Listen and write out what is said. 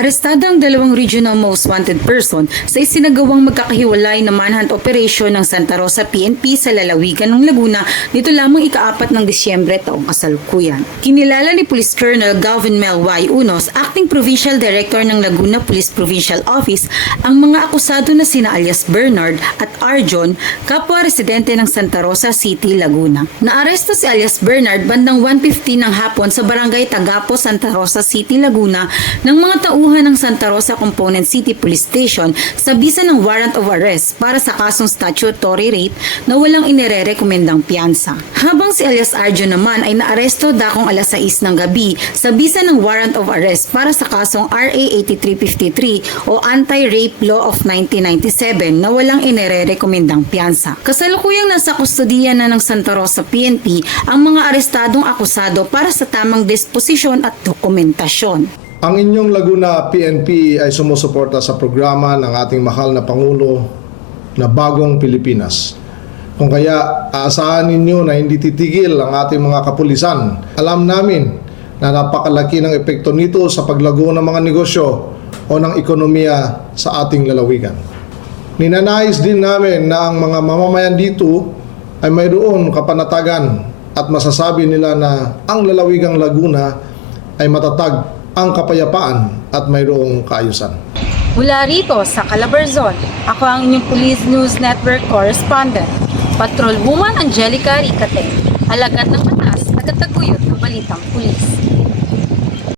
Arestado ang dalawang regional most wanted person sa isinagawang magkakahiwalay na manhunt operation ng Santa Rosa PNP sa lalawigan ng Laguna nito lamang ika-4 ng Disyembre taong kasalukuyan. Kinilala ni Police Colonel Galvin Mel Y. Unos, Acting Provincial Director ng Laguna Police Provincial Office, ang mga akusado na sina alias Bernard at Arjon, kapwa residente ng Santa Rosa City, Laguna. Naaresto si alias Bernard bandang 1:15 ng hapon sa barangay Tagapo, Santa Rosa City, Laguna ng mga tauhan ng Santa Rosa Component City Police Station sa bisa ng warrant of arrest para sa kasong statutory rape na walang inirerekomendang piyansa. Habang si alias Arjon naman ay naaresto dakong alas 6 ng gabi sa bisa ng warrant of arrest para sa kasong RA 8353 o Anti-Rape Law of 1997 na walang inirerekomendang piyansa. Kasalukuyang nasa kustodiya na ng Santa Rosa PNP ang mga arestadong akusado para sa tamang disposisyon at dokumentasyon. Ang inyong Laguna PNP ay sumusuporta sa programa ng ating mahal na Pangulo na Bagong Pilipinas. Kung kaya aasahan ninyo na hindi titigil ang ating mga kapulisan. Alam namin na napakalaki ng epekto nito sa paglago ng mga negosyo o ng ekonomiya sa ating lalawigan. Ninanais din namin na ang mga mamamayan dito ay mayroon kapanatagan at masasabi nila na ang lalawigang Laguna ay matatag ang kapayapaan at mayroong kaayusan. Mula rito sa Calabarzon, ako ang inyong Police News Network Correspondent, Patrol Woman Angelica Ricate, alagad ng batas, tagataguyod ng balitang pulis.